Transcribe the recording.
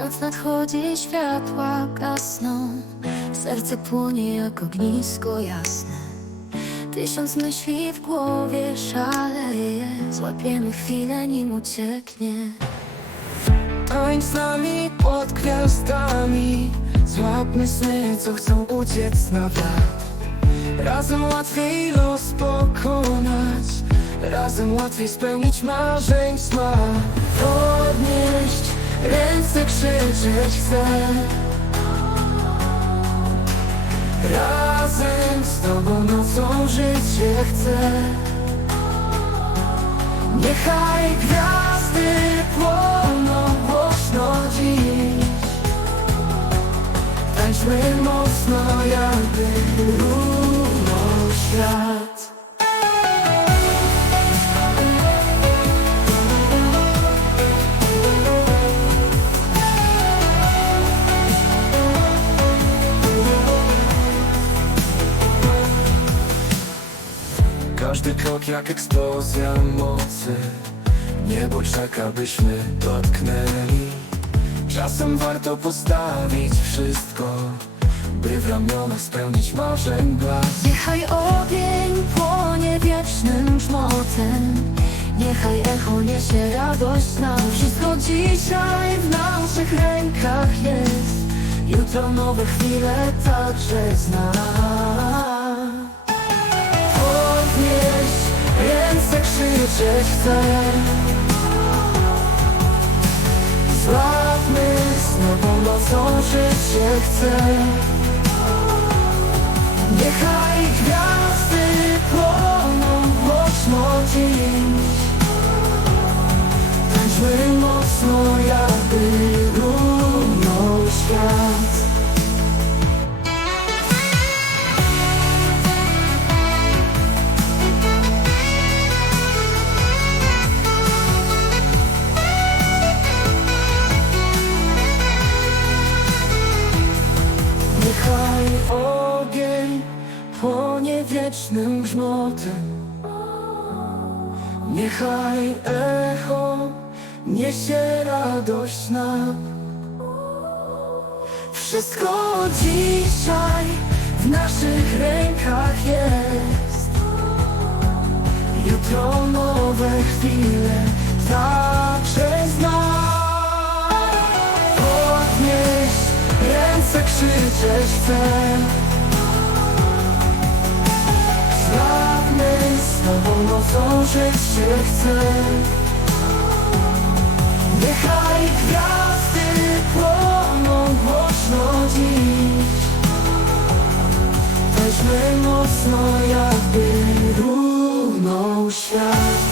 Noc nadchodzi, światła gasną. Serce płonie jak ognisko jasne. Tysiąc myśli w głowie szaleje Złapiemy chwilę, nim ucieknie. Tańcz z nami pod gwiazdami. Złapmy sny, co chcą uciec na wiatr Razem łatwiej los pokonać Razem łatwiej spełnić marzeń smak Podnieść ręce, krzyczeć chcę. Razem z tobą nocą żyć się chcę. Niechaj gwiazdy płoną Każdy krok jak eksplozja mocy. Niebo czeka, byśmy dotknęli. Czasem warto postawić wszystko By w ramionach spełnić marzeń blask. Niechaj ogień płonie wiecznym grzmotem Niechaj echo niesie radość nam. Wszystko dzisiaj w naszych rękach jest. Jutro nowe chwile także zna Podnieś krzyczeć chcę Złapmy znowu nocą żyć się chce. Niechaj gwiazdy płoną głośno dziś. Tańczmy mocno, płonie wiecznym grzmotem Niechaj echo niesie radość nam. Wszystko dzisiaj w naszych rękach jest. Jutro nowe chwile także znam Podnieś ręce, krzyczeć z tobą nocą żyć się chce Niechaj gwiazdy płoną głośno dziś. Weźmy mocno jakby runął świat